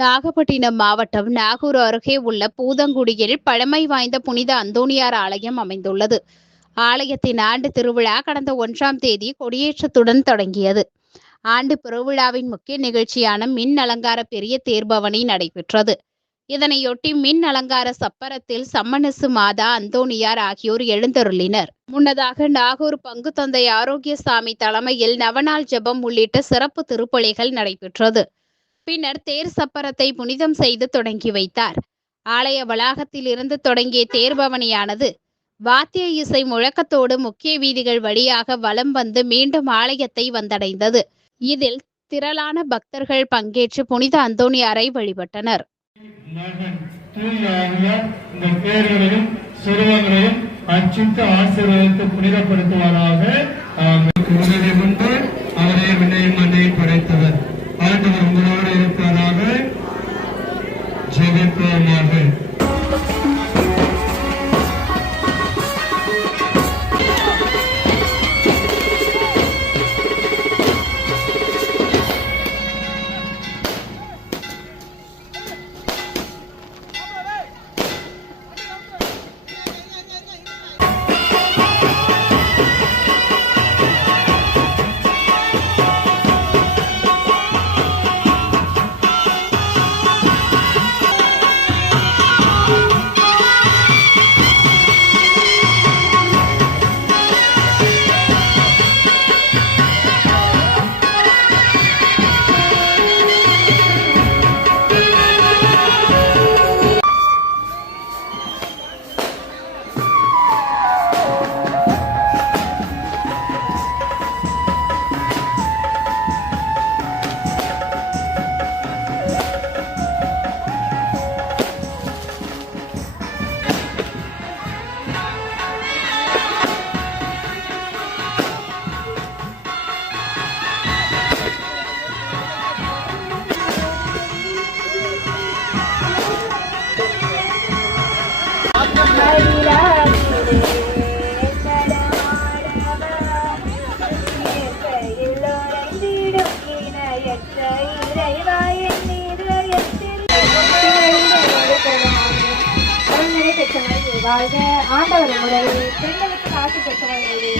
நாகப்பட்டினம் மாவட்டம் நாகூர் அருகே உள்ள பூதங்குடியில் பழமை வாய்ந்த புனித அந்தோணியார் ஆலயம் அமைந்துள்ளது. ஆலயத்தின் ஆண்டு திருவிழா கடந்த 1ஆம் தேதி கொடியேற்றத்துடன் தொடங்கியது. ஆண்டு பெருவிழாவின் முக்கிய நிகழ்ச்சியான மின் அலங்கார பெரிய தேர்பவனி நடைபெற்றது. இதனையொட்டி மின் அலங்கார சப்பரத்தில் சம்மனசு மாதா, அந்தோணியார் ஆகியோர் எழுந்தருளினர். முன்னதாக நாகூர் பங்கு தந்தை ஆரோக்கியசாமி தலைமையில் நவநாள் ஜெபம் உள்ளிட்ட சிறப்பு திருப்பலிகள் நடைபெற்றது. பின்னர் தேர் சப்பரத்தை புனிதம் செய்து தொடங்கி வைத்தார். ஆலய வளாகத்தில் இருந்து தொடங்கிய தேர்பவனியானது வாத்திய இசை முழக்கத்தோடு முக்கிய வீதிகள் வழியாக வலம் வந்து மீண்டும் ஆலயத்தை வந்தடைந்தது. இதில் திரளான பக்தர்கள் பங்கேற்று புனித அந்தோணியாரை வழிபட்டனர். ஆசீர்வதித்து புனிதப்படுத்துவாராக. அவரே விண்ணையும் மண்ணையும் படைத்தவர். ஆண்டவர் உங்களோடு இருப்பதாக. ஜெபிப்போமாக. வாழ்க ஆண்டவர் முறை பெண்களுக்கு காசு பெற்றவர்களே